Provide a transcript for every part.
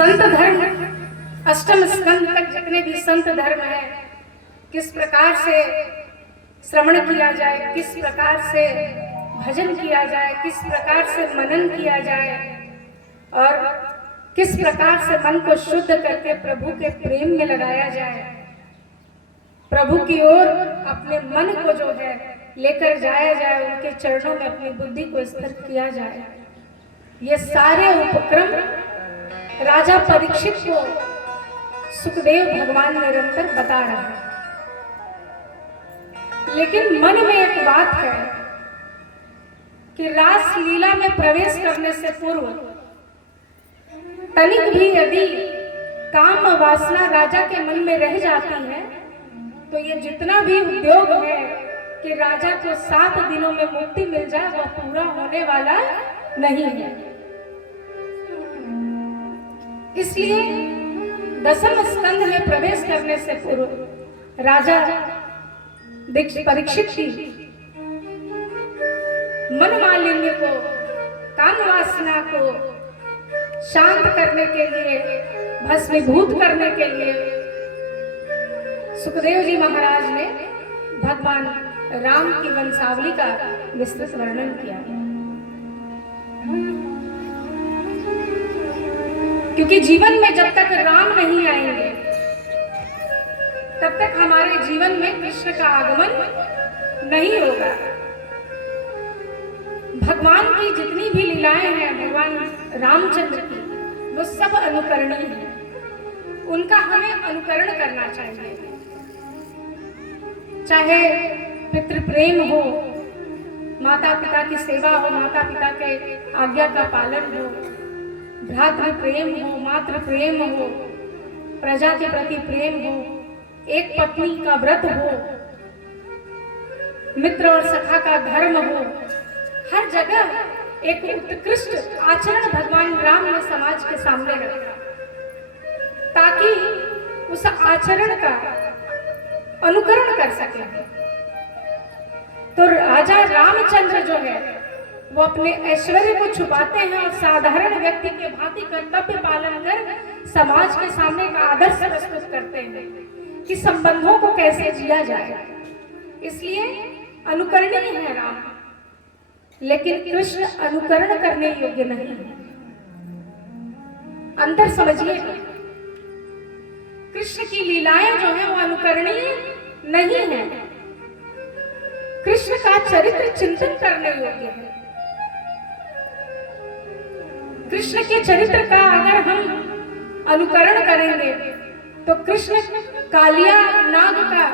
संत धर्म अष्टम स्कंद तक जितने भी संत धर्म है, किस प्रकार से श्रवण किया जाए, किस प्रकार से भजन किया जाए, किस प्रकार से मनन किया जाए और किस प्रकार से मन को शुद्ध करके प्रभु के प्रेम में लगाया जाए, प्रभु की ओर अपने मन को जो है लेकर जाया जाए, उनके चरणों में अपनी बुद्धि को स्थिर किया जाए। ये सारे उपक्रम राजा परीक्षित को सुखदेव भगवान निरंतर बता रहे हैं। लेकिन मन में एक बात है कि रास लीला में प्रवेश करने से पूर्व तनिक भी यदि काम वासना राजा के मन में रह जाती है तो ये जितना भी उद्योग है कि राजा को 7 दिनों में मुक्ति मिल जाए, वह पूरा होने वाला नहीं है। इसलिए दसम स्कंध में प्रवेश करने से पूर्व राजा परीक्षित की मन मालिन्य को, काम वासना को शांत करने के लिए, भस्मीभूत करने के लिए सुखदेव जी महाराज ने भगवान राम की वंशावली का विस्तृत वर्णन किया। क्योंकि जीवन में जब तक राम नहीं आएंगे तब तक हमारे जीवन में कृष्ण का आगमन नहीं होगा। भगवान की जितनी भी लीलाएं हैं, भगवान रामचंद्र की, वो सब अनुकरणीय है। उनका हमें अनुकरण करना चाहिए। चाहे पितृ प्रेम हो, माता पिता की सेवा हो, माता पिता के आज्ञा का पालन हो, भ्रातृ प्रेम हो, मातृ प्रेम हो, प्रजा के प्रति प्रेम हो, एक पत्नी का व्रत हो, मित्र और सखा का धर्म हो, हर जगह एक उत्कृष्ट आचरण भगवान राम ने समाज के सामने रखा ताकि उस आचरण का अनुकरण कर सके। तो राजा रामचंद्र जो है वो अपने ऐश्वर्य को छुपाते हैं और साधारण व्यक्ति के भांति कर्तव्य पालन कर समाज के सामने एक आदर्श प्रस्तुत करते हैं कि संबंधों को कैसे जिया जाए। इसलिए अनुकरणीय है राम, लेकिन कृष्ण अनुकरण करने योग्य नहीं है। अंतर समझिए, कृष्ण की लीलाएं जो है वो अनुकरणीय नहीं है। कृष्ण का चरित्र चिंतन करने योग्य है। कृष्ण के चरित्र का अगर हम अनुकरण करेंगे तो कृष्ण कालिया नाग का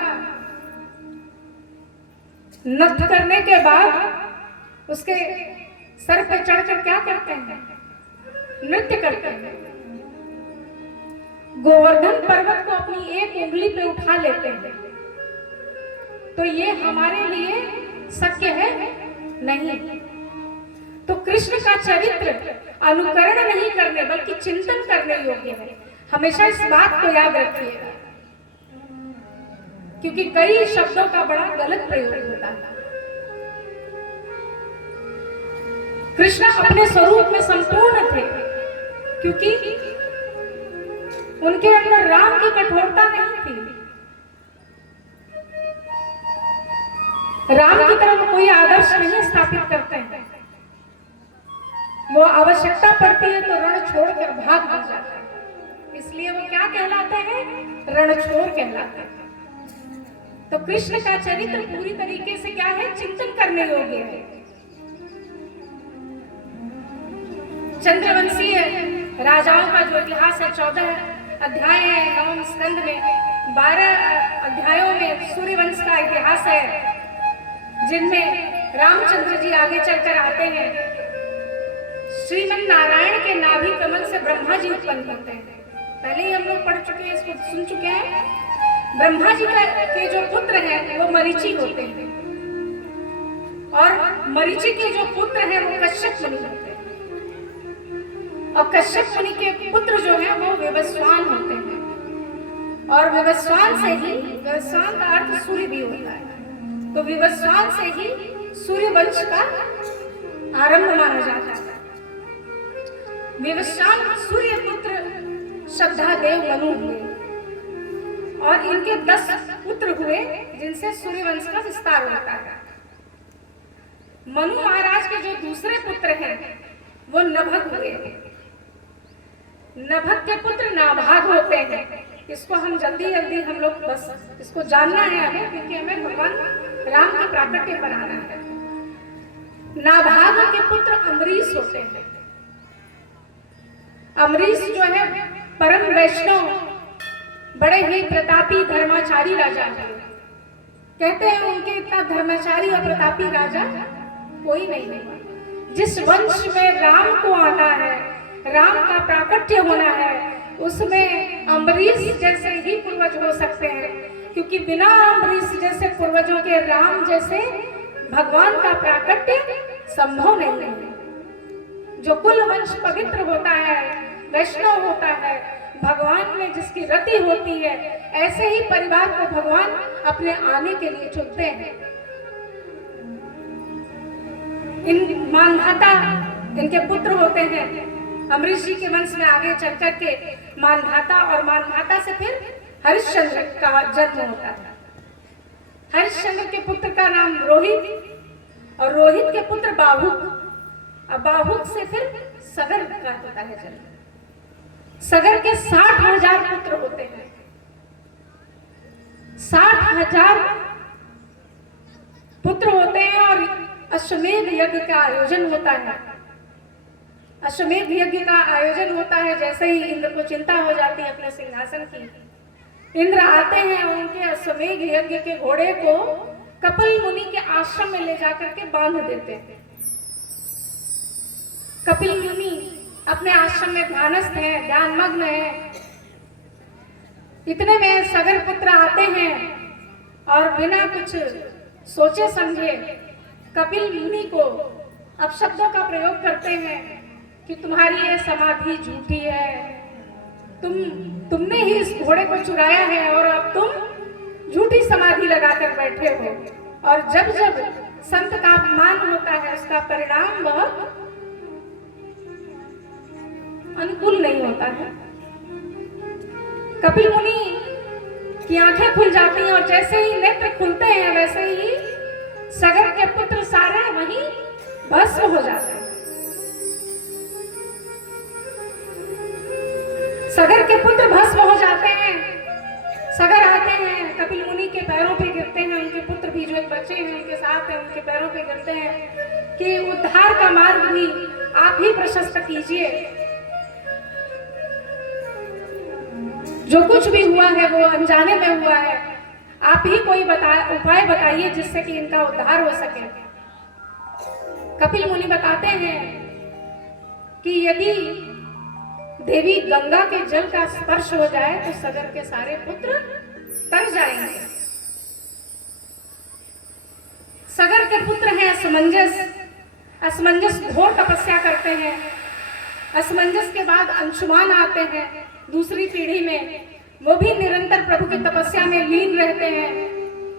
नृत्य करने के बाद उसके सर पे चढ़कर क्या करते हैं? नृत्य करते हैं। गोवर्धन पर्वत को अपनी एक उंगली पे उठा लेते हैं। तो ये हमारे लिए शक्य है नहीं। तो कृष्ण का चरित्र अनुकरण नहीं करने बल्कि चिंतन करने योग्य है। हमेशा इस बात को याद रखिएगा, क्योंकि कई शब्दों का बड़ा गलत प्रयोग होता है। कृष्ण अपने स्वरूप में संपूर्ण थे, क्योंकि उनके अंदर राम की कठोरता नहीं थी। राम की तरफ कोई आदर्श नहीं स्थापित करते हैं। वो आवश्यकता पड़ती है तो रण छोड़कर भाग भी जाते हैं। इसलिए वो क्या कहलाते हैं? रणछोड़ कहलाते हैं। तो कृष्ण का चरित्र पूरी तरीके से क्या है? चिंतन करने योग्य है। चंद्रवंशीय राजाओं का जो इतिहास है, 14 अध्याय है 9वें स्कंद में। 12 अध्यायों में सूर्यवंश का इतिहास है, जिनमें रामचंद्र जी आगे चलकर आते हैं। श्रीमन नारायण के नाभि कमल से ब्रह्मा जी उत्पन्न होते हैं। पहले ही हम लोग पढ़ चुके हैं, इसको सुन चुके हैं। ब्रह्मा जी के जो पुत्र हैं वो मरीचि होते हैं, और मरीचि के जो पुत्र हैं वो कश्यप मुनि होते हैं, और कश्यप मुनि के पुत्र जो हैं वो विवस्वान होते हैं। और विवस्वान से ही, विवस्वान का अर्थ सूर्य भी होता है, तो विवस्वान से ही सूर्य वंश का आरंभ माना जाता है। विवस्वान सूर्य पुत्र श्रद्धादेव मनु हुए और इनके 10 पुत्र हुए जिनसे सूर्यवंश का विस्तार होता है। मनु महाराज के जो दूसरे पुत्र हैं वो नभग हुए। नभग के पुत्र नाभाग होते हैं। इसको हम जल्दी जल्दी हम लोग बस इसको जानना है हमें, क्योंकि हमें भगवान राम के प्राकट्य पर आना है। नाभाग के पुत्र अम्बरीश होते हैं। अम्बरीश जो है परम वैष्णव, बड़े ही प्रतापी धर्माचारी राजा है। कहते हैं उनके इतना धर्माचारी और प्रतापी राजा कोई नहीं है। जिस वंश में राम को आना है, राम का प्राकट्य होना है, उसमें अम्बरीश जैसे ही पूर्वज हो सकते हैं, क्योंकि बिना अम्बरीश जैसे पूर्वजों के राम जैसे भगवान का प्राकट्य संभव नहीं है। जो कुल वंश पवित्र होता है, वैष्णव होता है, भगवान में जिसकी रति होती है, ऐसे ही परिवार को भगवान अपने आने के लिए चुनते हैं। इन मानधाता इनके पुत्र होते हैं। अम्बरीश जी के वंश में आगे चल करके मानधाता, और मानधाता से फिर हरिश्चंद्र का जन्म होता है। हरिश्चंद्र के पुत्र का नाम रोहित, और रोहित के पुत्र बाहुक, और बाहुक से फिर सगर का होता है जन्म। सगर के 60,000 पुत्र होते हैं। 60,000 पुत्र होते हैं और अश्वमेध यज्ञ का आयोजन होता है। अश्वमेध यज्ञ का आयोजन होता है। जैसे ही इंद्र को चिंता हो जाती है अपने सिंहासन की, इंद्र आते हैं और उनके अश्वमेध यज्ञ के घोड़े को कपिल मुनि के आश्रम में ले जाकर के बांध देते हैं। कपिल मुनि अपने आश्रम में ध्यानस्थ हैं, ध्यानमग्न हैं। इतने में सगर पुत्र आते हैं और बिना कुछ सोचे समझे कपिल मुनि को अपशब्दों का प्रयोग करते हैं कि तुम्हारी ये समाधि झूठी है, तुमने ही इस घोड़े को चुराया है और अब तुम झूठी समाधि लगाकर बैठे हो। और जब जब संत का अपमान होता है, उसका परिणाम बहुत अनुकूल नहीं होता है। कपिल मुनि की आंखें खुल जाती हैं और जैसे ही नेत्र खुलते हैं वैसे ही सगर के पुत्र सारे वहीं भस्म हो जाते हैं। सगर के पुत्र भस्म हो जाते हैं। सगर आते हैं, कपिल मुनि के पैरों पे गिरते हैं। उनके पुत्र भी जो एक बच्चे हैं उनके साथ हैं, उनके पैरों पे गिरते हैं कि उद्धार का मार्ग भी आप ही प्रशस्त कीजिए। जो कुछ भी हुआ है वो अनजाने में हुआ है, आप ही कोई उपाय बताइए जिससे कि इनका उद्धार हो सके। कपिल मुनि बताते हैं कि यदि देवी गंगा के जल का स्पर्श हो जाए तो सगर के सारे पुत्र तर जाएंगे। सगर के पुत्र हैं असमंजस। असमंजस घोर तपस्या करते हैं। असमंजस के बाद अंशुमान आते हैं दूसरी पीढ़ी में। वो भी निरंतर प्रभु की तपस्या में लीन रहते हैं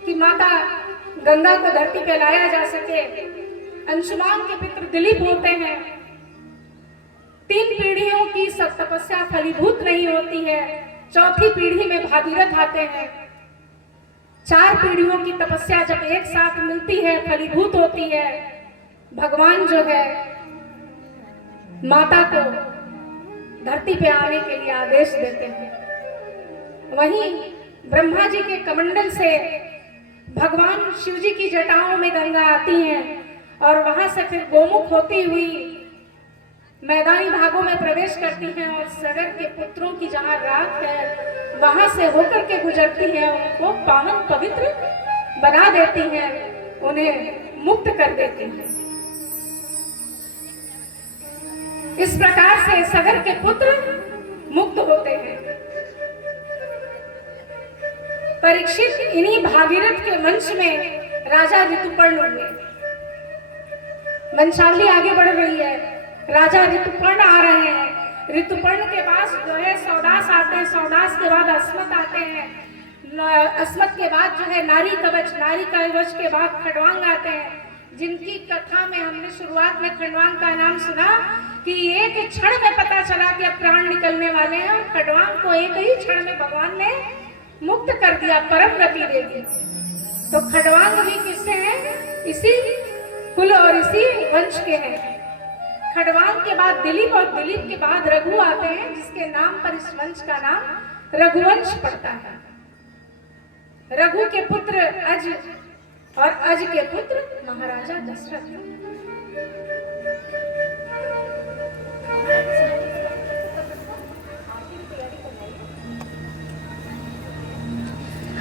कि माता गंगा को धरती पे लाया जा सके। अंशुमान के पितृ दिलीप होते हैं। 3 पीढ़ियों की सब तपस्या फलीभूत नहीं होती है। चौथी पीढ़ी में भागीरथ आते हैं। 4 पीढ़ियों की तपस्या जब एक साथ मिलती है, फलीभूत होती है, भगवान जो है माता को धरती पे आने के लिए आदेश देते हैं। वहीं ब्रह्मा जी के कमंडल से भगवान शिव जी की जटाओं में गंगा आती हैं और वहां से फिर गोमुख होती हुई मैदानी भागों में प्रवेश करती हैं और सगर के पुत्रों की जहां राख है वहां से होकर के गुजरती है। उनको पावन पवित्र बना देती हैं, उन्हें मुक्त कर देती हैं। इस प्रकार से सगर के पुत्र मुक्त होते हैं। परीक्षित इन्हीं भागीरथ के वंश में राजा ऋतुपर्ण हुए। वंशावली आगे बढ़ रही है। राजा ऋतुपर्ण आ रहे हैं। ऋतुपर्ण के पास जो है सौदास आते हैं। सौदास के बाद अस्मत आते हैं। अस्मत के बाद जो है नारी कवच, नारी कवच के बाद खंडवांग आते हैं, जिनकी कथा में हमने शुरुआत में खंडवांग का नाम सुना कि एक क्षण में पता चला कि अब प्राण निकलने वाले हैं, और खड़वांग को एक ही क्षण में भगवान ने मुक्त कर दिया, परम गति दे दी। तो खड़वांग भी किससे हैं? इसी कुल और इसी वंश के हैं। खड़वांग के बाद दिलीप और दिलीप के बाद रघु आते हैं, जिसके नाम पर इस वंश का नाम रघुवंश पड़ता है। रघु के पुत्र अज और अज के पुत्र महाराजा दशरथ।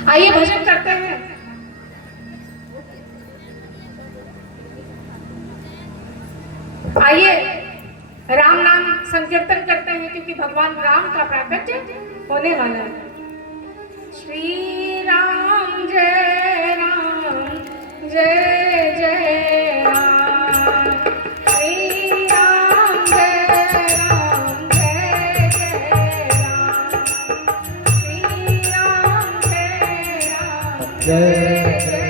आइए भजन करते हैं। आइए राम नाम संकीर्तन करते हैं, क्योंकि भगवान राम का प्राकट्य होने वाला है। श्री राम जय राम जय जय राम, श्री राम जय राम जय जय राम, श्री राम जय राम जय जय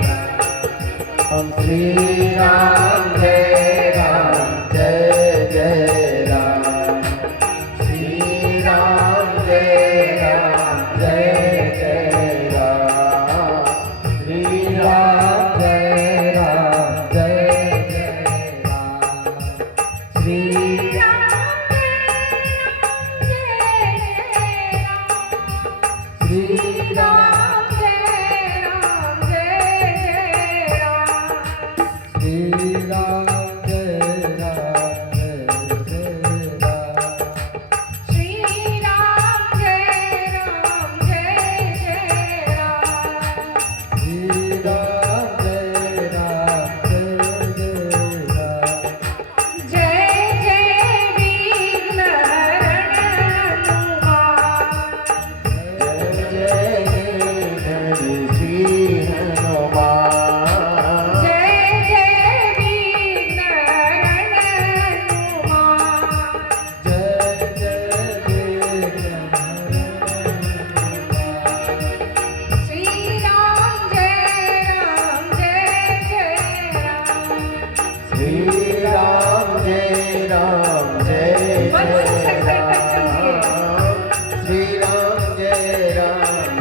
राम, श्री राम जय राम जय जय राम, श्री राम जय राम जय जय राम, श्री राम जय राम जय जय राम, श्री राम श्री राम जय राम जय जय राम, श्री राम जय राम जय जय राम, श्री राम जय राम जय जय राम, श्री राम जय राम जय जय राम, जय जय विघ्न हरण हनुमान, जय जय हरि श्री हनुमान, जय जय विघ्न हरण हनुमान, जय जय श्री राम जय राम जय जय राम। श्री राम जय राम जय मन से जय संकल्प कीजिए। राम, श्री राम जय राम